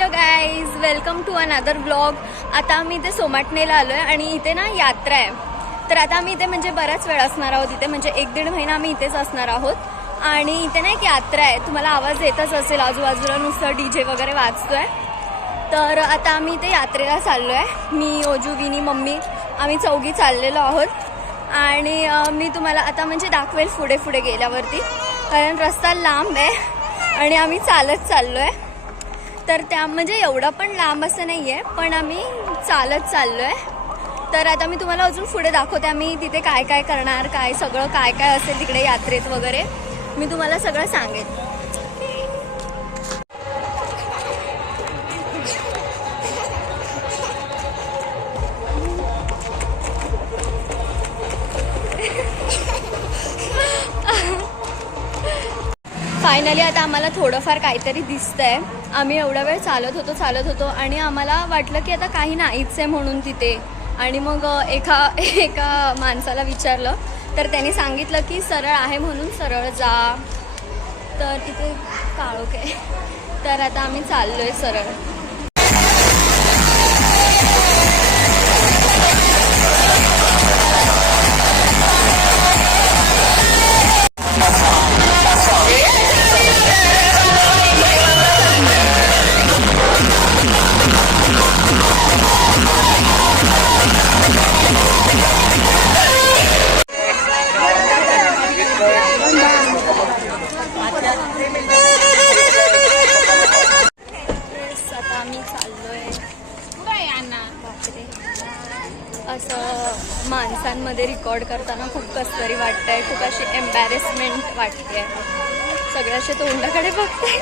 Hello guys, welcome to another blog. आता आम्ही इथे सोमाटणेला आलो आहे आणि इथे ना यात्रा आहे. तर आता आम्ही इथे म्हणजे बराच वेळ असणार आहोत इथे, म्हणजे 1-1.5 महिना आम्ही इथेच असणार आहोत. आणि इथे ना एक यात्रा आहे, तुम्हाला आवाज येतच असेल, आजूबाजूला नुसतं DJ वगैरे वाजतोय. तर आता आम्ही इथे यात्रेला चाललो आहे. मी, ओजू, विनी, मम्मी आम्ही चौघी चाललेलो आहोत. आणि मी तुम्हाला आता म्हणजे दाखवेल पुढे पुढे गेल्यावरती, कारण रस्ता लांब आहे आणि आम्ही चालत चाललो आहे. तर त्या म्हणजे एवढं पण लांब असं नाही आहे, पण आम्ही चालत चाललो आहे. तर आता मी तुम्हाला अजून पुढे दाखवते आम्ही तिथे काय काय करणार, काय सगळं काय काय असेल तिकडे यात्रेत वगैरे मी तुम्हाला सगळं सांगेन. फायनली आता आम्हाला थोडंफार काहीतरी दिसतंय. आम्ही एवढा वेळ चालत होतो आणि आम्हाला वाटलं की आता काही नाहीच आहे म्हणून तिथे. आणि मग एका माणसाला विचारलं तर त्याने सांगितलं की सरळ आहे म्हणून सरळ जा. तर तिथे काळोख आहे. तर आता आम्ही चाललोय सरळ. असं माणसांमध्ये रेकॉर्ड करताना खूप कसं तरी वाटतंय, खूप अशी एम्बॅरेसमेंट वाटते. सगळे असे तोंडाकडे बघते.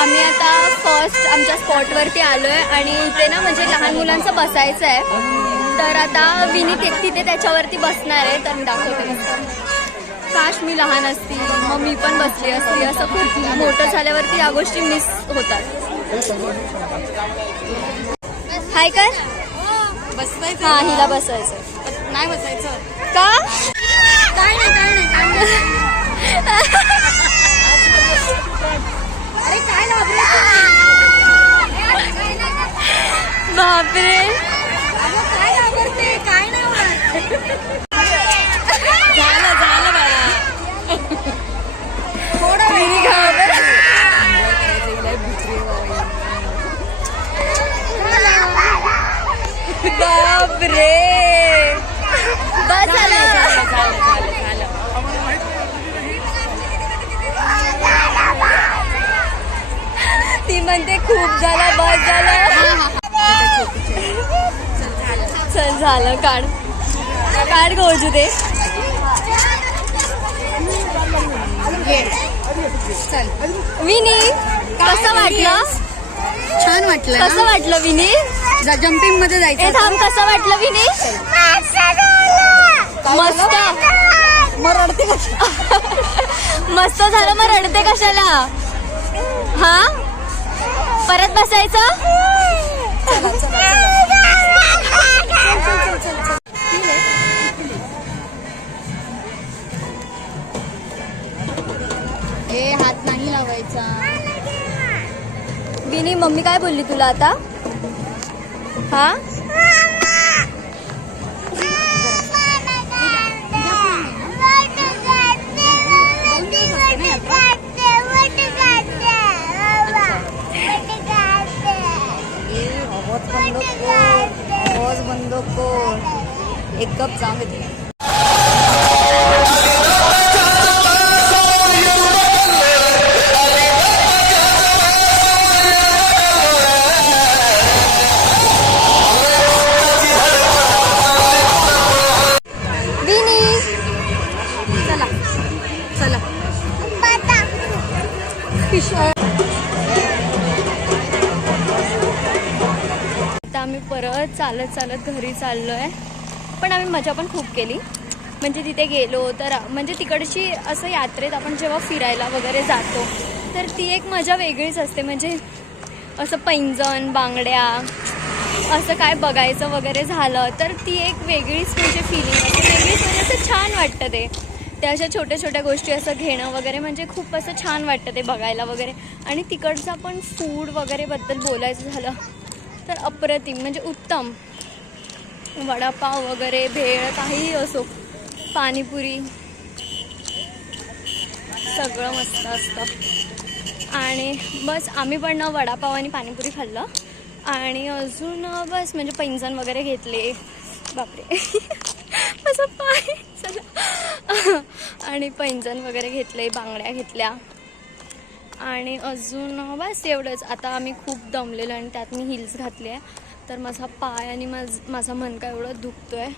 आम्ही आता फर्स्ट आमच्या स्पॉटवरती आलो आहे आणि इथे ना म्हणजे लहान मुलांचं बसायचं आहे. तर आता विनी तिथे त्याच्यावरती बसणार आहे. तर दाखवते काश मी लहान असती, मग मी पण बसली असती. असं खूप मोठं झाल्यावरती या गोष्टी मिस होतात. हाय कर बसवायचं. हा, हिला बसवायचं. नाही बसायचं का? काय नाही अरे काय बापरे, काय घाबरते? काय नाही झालं बाळा. थोडं बापरे, बस झालं. ती म्हणते खूप झालं, बस झालं. चल झालं, काढ गोजू दे. विनी कसं वाटलं? छान वाटलं. कसं वाटलं विनी? जम्पिंग मध्ये जायचं. थांब, कसं वाटलं विनी? मस्त. मग रडते मस्त झालं. मग रडते कशाला? हा, परत बसायचं. हात नाही लावायचा. विनी, मम्मी काय बोलली तुला आता? हा, आवाज बंद कर. एक कप जाम येते. आता आम्ही परत चालत घरी चाललो आहे. पण आम्ही मजा पण खूप केली. म्हणजे तिथे गेलो तर म्हणजे तिकडची असं यात्रेत आपण जेव्हा फिरायला वगैरे जातो तर ती एक मजा वेगळीच असते. म्हणजे असं पैंजण, बांगड्या असं काय बघायचं वगैरे झालं तर ती एक वेगळीच म्हणजे फिलिंग असते, वेगळीच म्हणजे असं छान वाटतं ते. त्या अशा छोट्या छोट्या गोष्टी असं घेणं वगैरे म्हणजे खूप असं छान वाटतं ते बघायला वगैरे. आणि तिकडचं आपण फूड वगैरे बद्दल बोलायचं झालं तर अप्रतिम म्हणजे उत्तम. वडापाव वगैरे, भेळ, काहीही असो, पाणीपुरी सगळं मस्त असतं. आणि बस आम्ही पण वडापाव आणि पाणीपुरी खाल्लं. आणि अजून बस म्हणजे पैंजण वगैरे घेतले. बापरे माझा पाय चला. आणि पैंजण वगैरे घेतले, बांगड्या घेतल्या. आणि अजून बस एवढंच. आता आम्ही खूप दमलेलो आणि त्यात मी हिल्स घातली आहे, तर माझा पाय आणि माझा मणका एवढं दुखतो आहे.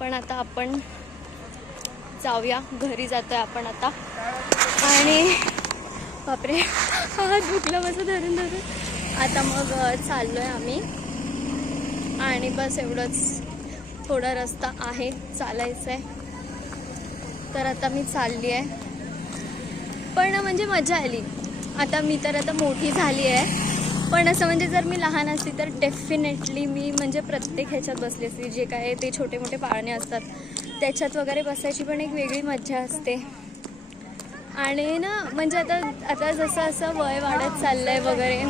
पण आता आपण जाऊया, घरी जातो आहे आपण आता. आणि बापरे हा दुखलं माझं धरून धरून. आता मग चाललो आहे आम्ही. आणि बस एवढंच, थोडा रस्ता आहे, चालायचं आहे. तर आता मी चालली आहे. पण म्हणजे मजा आली. आता मी तर आता मोठी झाली आहे, पण असं म्हणजे जर मी लहान असती तर डेफिनेटली मी म्हणजे प्रत्येक ह्याच्यात बसली असती. जे काय ते छोटे मोठे पाळणे असतात त्याच्यात वगैरे बसायची पण एक वेगळी मजा असते. आणि ना म्हणजे आता जसं असं वय वाढत चाललं आहे वगैरे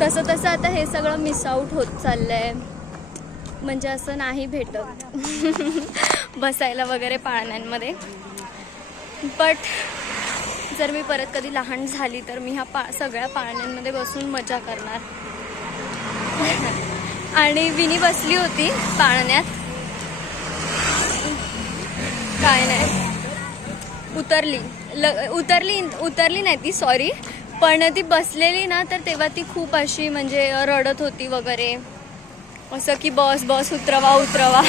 तसं आता हे सगळं मिस आऊट होत चाललं आहे. म्हणजे असं नाही भेटत बसायला वगैरे पाळण्यांमध्ये. बट जर मी परत कधी लहान झाली तर मी ह्या सगळ्या पाळण्यांमध्ये बसून मजा करणार. आणि विनी बसली होती पाळण्यात, काय नाही उतरली नाही ती, सॉरी. पण ती बसलेली ना, तर तेव्हा ती खूप अशी म्हणजे रडत होती वगैरे, असं की बस बस उतरवा.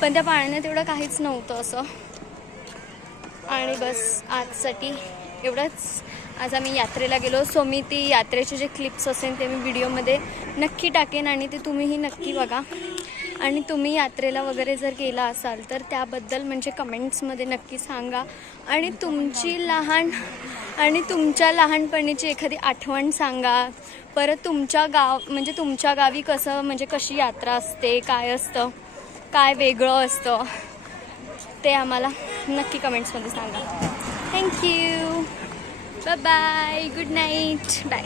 पण त्या पाळण्यात एवढं काहीच नव्हतं असं. आणि बस आजसाठी एवढंच. आज आम्ही यात्रेला गेलो. सो मी ती यात्रेचे जे क्लिप्स असेल ते मी व्हिडिओमध्ये नक्की टाकेन आणि ते तुम्हीही नक्की बघा. आणि तुम्ही यात्रेला वगैरे जर गेला असाल तर त्याबद्दल म्हणजे कमेंट्समध्ये नक्की सांगा. आणि तुमच्या लहानपणीची एखादी आठवण सांगा. परत तुमच्या गावी कसं म्हणजे कशी यात्रा असते, काय असतं, काय वेगळं असतं, ते आम्हाला नक्की कमेंट्समध्ये सांगा. Thank you. Bye bye. Good night. Bye.